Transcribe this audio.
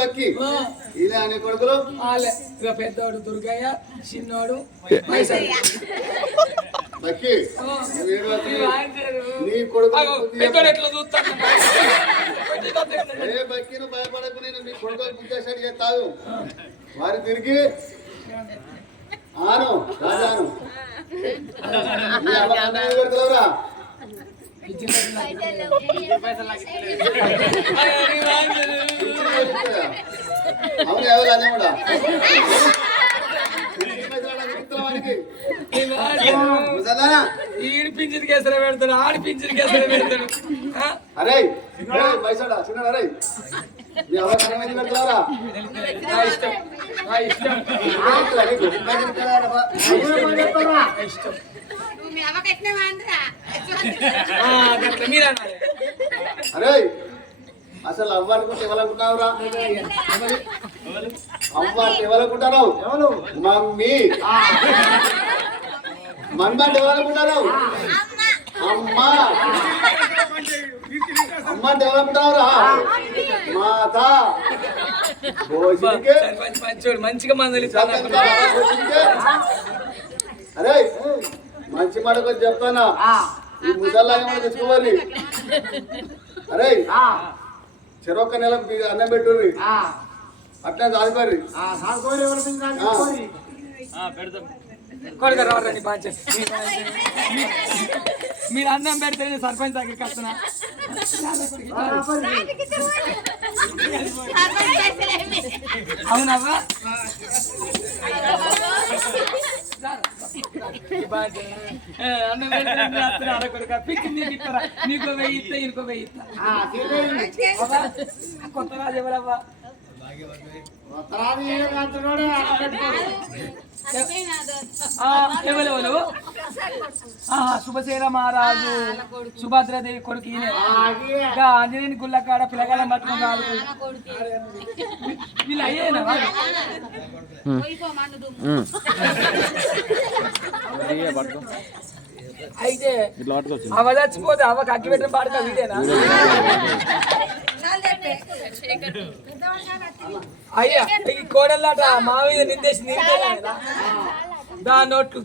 బక్కి ఇలా అనే కొడుకులు పెద్దోడు దుర్గయ్య, చిన్నోడు బక్కి నీ కొడుకు ఏ బక్కి నువ్వు భయపడకు, నేను నీ కొడుకు గుర్తేసాడు చేస్తావు వారి తిరిగి ఆను రాజాను పెడతావురా అవును ఎవరు అదే కూడా ఈడిపించింది కేసరి పెడతాడు, ఆడిపించింది కేసరి పెడతాడు. అరే పైసాడా చిన్న అరే మీ అవసరం పెడతావరా అరే అసలు అవ్వాలనుకుంటే ఎవరనుకుంటున్నావురా అవ్వ అంటే ఎవరనుకుంటారు మమ్మీ మమ్మీ అంటే ఎవరనుకుంటారు అమ్మ అమ్మ అంటే ఎవరనుకుంటావురా మాత మంచిగా మందులు అరే మంచి మాట కొంచెం చెప్తానా ఈ ముసల్లాగా తెచ్చుకోవాలి అరే చెరొక్క నెలకు అన్నం పెట్టుర్రి అట్లా సాగుకోర్రి మీరు అన్నం పెడితే సర్పంచ్ దగ్గరికి వస్తున్నా అవునవ్వా అన్నం పెడితే అడగొడుక పిచ్చి నీకు ఇస్తారా, నీకు 1000 ఇస్తా ఇంకో 1000 ఇస్తా. కొత్త రాజు ఎవరవ్వా? ఎవరెవరు? శుభశీల మహారాజు, సుభద్రాదేవి కొడుకు ఈయన. ఆంజనేయుని గుళ్ళకాడ పిల్లగాళ్ళని పట్టుకుని కాదు వీళ్ళు అయ్యేనా? అయితే అవ చచ్చిపోతే అవ్వకి అగ్గి పెట్టిన పాడుక వీడేనా? అయ్యా ఈ కోడల్లాట మా మీద నిందేసి నిందేనా దా నోట్లు